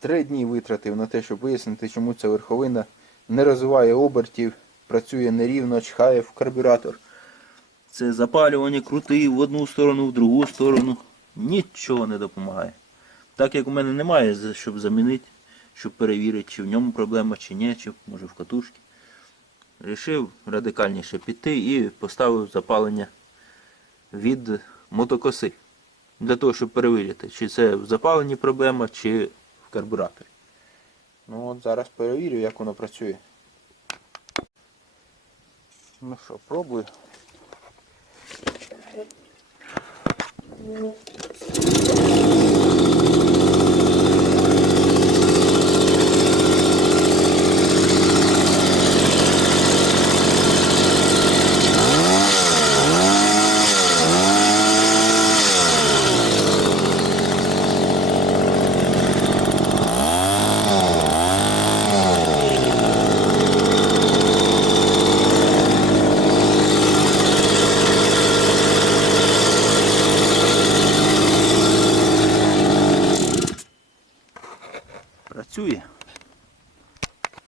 Три дні витратив на те, щоб вияснити, чому ця верховина не розвиває обертів, працює нерівно, чхає в карбюратор. Це запалювання крутив в одну сторону, в другу сторону. Нічого не допомагає. Так як у мене немає, щоб замінити, щоб перевірити, чи в ньому проблема, чи ні, чи може в катушці. Рішив радикальніше піти і поставив запалення від мотокоси. Для того, щоб перевірити, чи це в запаленні проблема, чи карбюраторі. Ну от зараз перевірю, як воно працює. Ну що, пробую. Працює.